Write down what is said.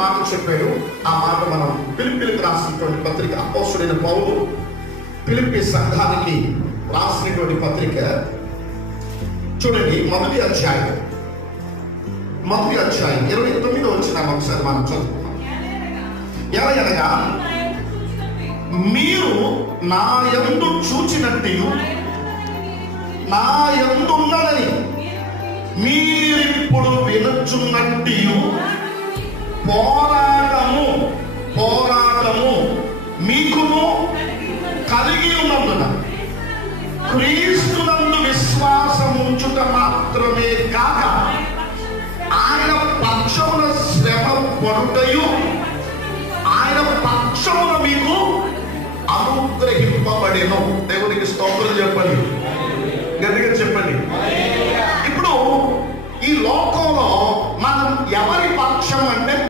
మాట చెప్పాడు. ఆ మాట మనం ఫిలిప్పీలకు రాసినటువంటి పత్రిక, అపోస్తలుడైన పౌలు ఫిలిప్పీ సంఘానికి రాసినటువంటి పత్రిక చూడండి, మొదటి అధ్యాయం 29వ వచనం ఒకసారి మనం చదువుకున్నాం. ఎలాగనగా మీరు నా యందు చూచినట్టు నా యందున్నదని మీరిప్పుడు వినుచున్నట్టు పోరాటము మీకును కలిగి ఉన్నందున క్రీస్తునందు విశ్వాసముంచుట మాత్రమే కాక ఆయన పక్షమున శ్రమ పడుటయు ఆయన పక్షమున మీకు అనుగ్రహింపబడెను. దేవునికి స్తోత్రం చెప్పండి, గట్టిగా చెప్పండి. ఇప్పుడు ఈ లోకంలో మనం ఎవరి పక్షం అంటే